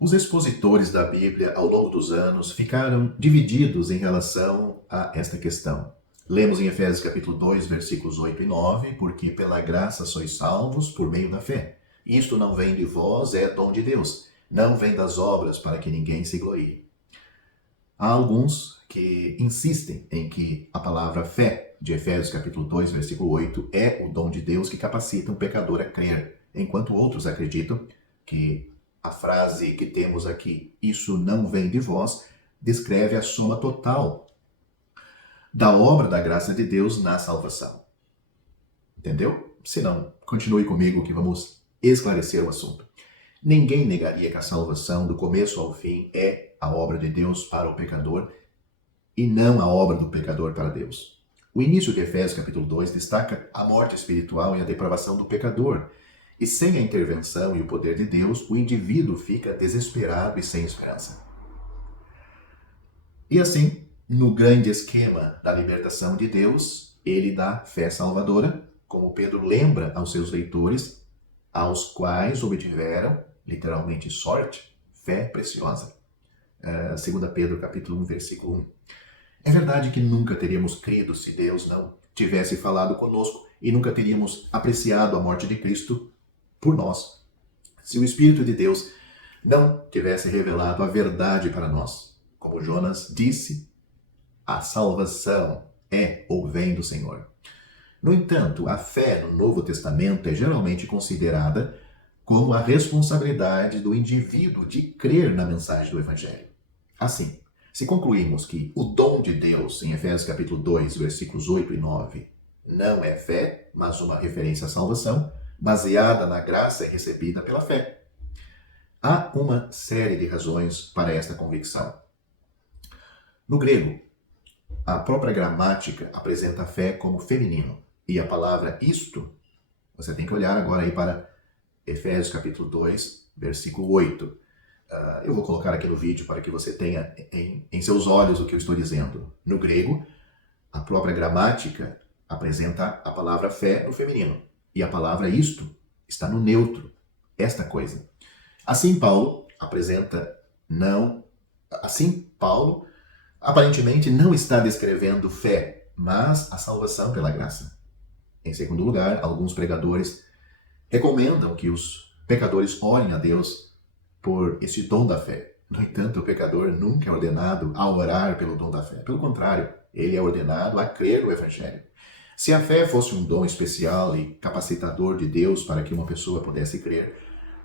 Os expositores da Bíblia ao longo dos anos ficaram divididos em relação a esta questão. Lemos em Efésios capítulo 2, versículos 8 e 9, porque pela graça sois salvos por meio da fé. Isto não vem de vós, é dom de Deus. Não vem das obras para que ninguém se glorie. Há alguns que insistem em que a palavra fé de Efésios capítulo 2, versículo 8 é o dom de Deus que capacita um pecador a crer, enquanto outros acreditam que a frase que temos aqui, isso não vem de vós, descreve a soma total da obra da graça de Deus na salvação. Entendeu? Se não, continue comigo que vamos esclarecer o assunto. Ninguém negaria que a salvação, do começo ao fim, é a obra de Deus para o pecador e não a obra do pecador para Deus. O início de Efésios capítulo 2 destaca a morte espiritual e a depravação do pecador. E sem a intervenção e o poder de Deus, o indivíduo fica desesperado e sem esperança. E assim, no grande esquema da libertação de Deus, ele dá fé salvadora, como Pedro lembra aos seus leitores, aos quais obtiveram, literalmente sorte, fé preciosa. 2 Pedro capítulo 1, versículo 1. É verdade que nunca teríamos crido se Deus não tivesse falado conosco e nunca teríamos apreciado a morte de Cristo por nós. Se o Espírito de Deus não tivesse revelado a verdade para nós, como Jonas disse, a salvação é ou vem do Senhor. No entanto, a fé no Novo Testamento é geralmente considerada como a responsabilidade do indivíduo de crer na mensagem do Evangelho. Assim, se concluímos que o dom de Deus, em Efésios capítulo 2, versículos 8 e 9, não é fé, mas uma referência à salvação, baseada na graça recebida pela fé. Há uma série de razões para esta convicção. No grego, a própria gramática apresenta a fé como feminino. E a palavra isto, você tem que olhar agora aí para Efésios capítulo 2, versículo 8. Eu vou colocar aqui no vídeo para que você tenha em seus olhos o que eu estou dizendo. No grego, a própria gramática apresenta a palavra fé no feminino. E a palavra isto está no neutro, esta coisa. Assim Paulo aparentemente não está descrevendo fé, mas a salvação pela graça. Em segundo lugar, alguns pregadores recomendam que os pecadores orem a Deus por esse dom da fé. No entanto, o pecador nunca é ordenado a orar pelo dom da fé. Pelo contrário, ele é ordenado a crer no Evangelho. Se a fé fosse um dom especial e capacitador de Deus para que uma pessoa pudesse crer,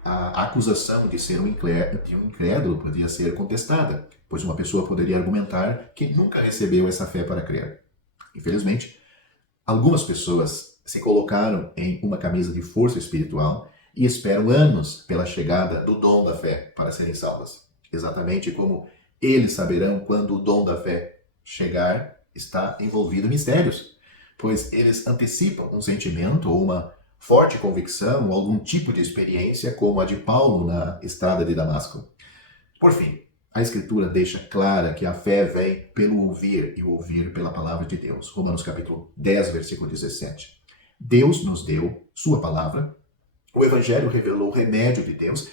a acusação de ser um incrédulo poderia ser contestada, pois uma pessoa poderia argumentar que nunca recebeu essa fé para crer. Infelizmente, algumas pessoas se colocaram em uma camisa de força espiritual e esperam anos pela chegada do dom da fé para serem salvas. Exatamente como eles saberão quando o dom da fé chegar, está envolvido em mistérios, pois eles antecipam um sentimento ou uma forte convicção ou algum tipo de experiência como a de Paulo na estrada de Damasco. Por fim, a Escritura deixa clara que a fé vem pelo ouvir e o ouvir pela palavra de Deus. Romanos capítulo 10, versículo 17. Deus nos deu sua palavra, o Evangelho revelou o remédio de Deus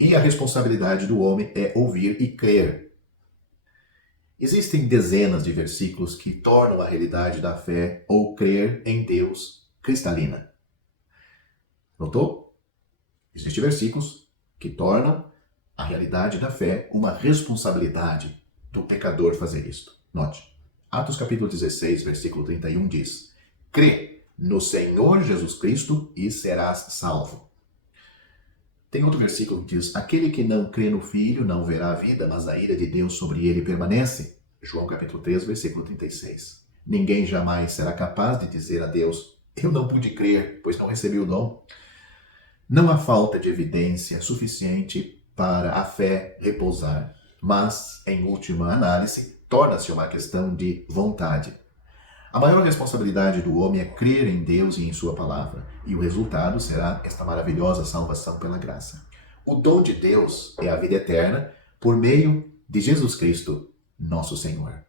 e a responsabilidade do homem é ouvir e crer. Existem dezenas de versículos que tornam a realidade da fé ou crer em Deus cristalina. Notou? Existem versículos que tornam a realidade da fé uma responsabilidade do pecador fazer isto. Note, Atos capítulo 16, versículo 31 diz: crê no Senhor Jesus Cristo e serás salvo. Tem outro versículo que diz: aquele que não crê no Filho não verá a vida, mas a ira de Deus sobre ele permanece. João capítulo 3, versículo 36. Ninguém jamais será capaz de dizer a Deus: eu não pude crer, pois não recebi o dom. Não há falta de evidência suficiente para a fé repousar, mas, em última análise, torna-se uma questão de vontade. A maior responsabilidade do homem é crer em Deus e em sua palavra, e o resultado será esta maravilhosa salvação pela graça. O dom de Deus é a vida eterna por meio de Jesus Cristo, nosso Senhor.